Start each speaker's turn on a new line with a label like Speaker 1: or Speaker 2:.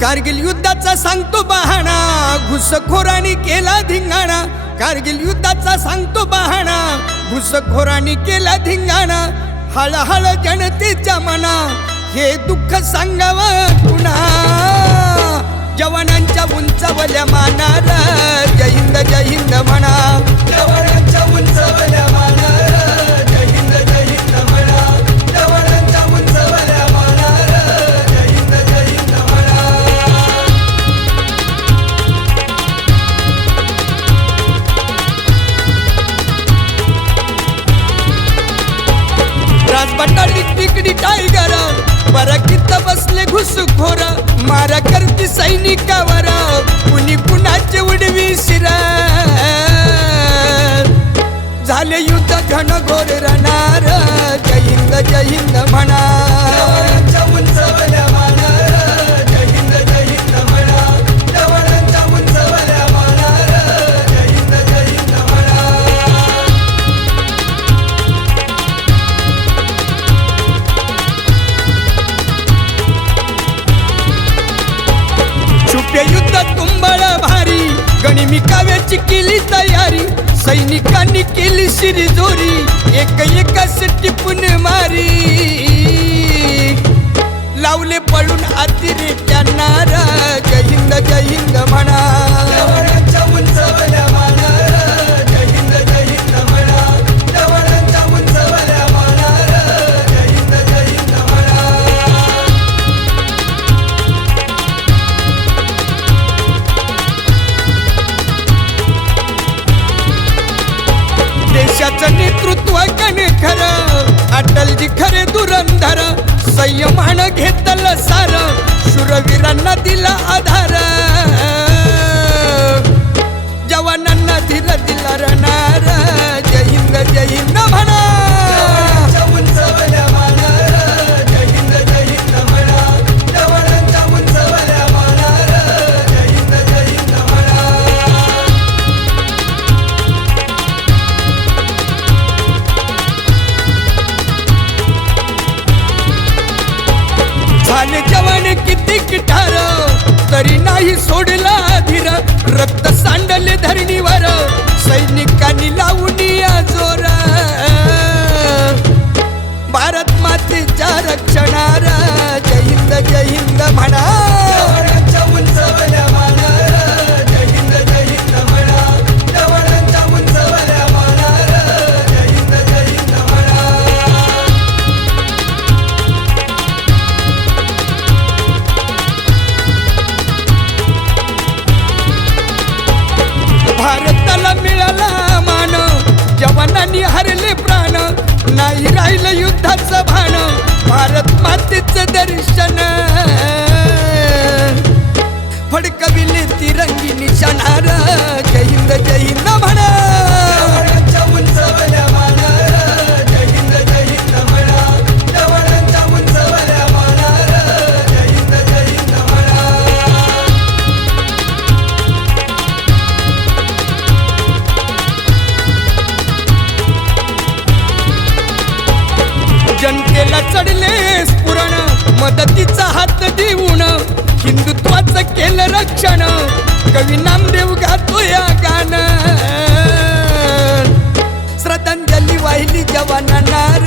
Speaker 1: कारगिल युद्धाचा सांगतो बहाणा घुसखोरांनी केला धिंगाणा. कारगिल युद्धाचा सांगतो बहाणा घुसखोरांनी केला धिंगाणा. हळहळ जनतेच्या मना हे दुःख सांगावं पुन्हा जवानांच्या उंचावल्या माना तिकडी टायगर पराकीत बसले घुसखोर मारा करती सैनिकावर कुणी कुणाचे उडवी शिर. झाले युद्ध घनघोर राहणार जय हिंद जय हिंद म्हणा सैनिकाव्याची केली तयारी. सैनिकांनी केली शिरीजोरी. एक एकच टिपून मारी. लावले पळून अतिरेक्या नारा जय हिंद जय हिंद म्हणा नेतृत्व खर अटलजी खरे दुरंधर संयमान घेतल सार शूरवीरांना दिला आधार. झाले जवान किती ठार तरी नाही सोडला धीर. रक्त सांडले धरणीवर. सैनिकांनी लावून झाला मान. जवानांनी हरले प्राण. नाही राहिलं युद्धाचं भान. भारत मातेचं दर्शन. फडकविले तिरंगी निशाणार जय हिंद जय हिंद जनतेला चढले पुरण. मदतीचा हात देऊन हिंदुत्वाचं केलं रक्षण. कवी नामदेव गातो या गाण. श्रद्धांजली वाहिली जवानांना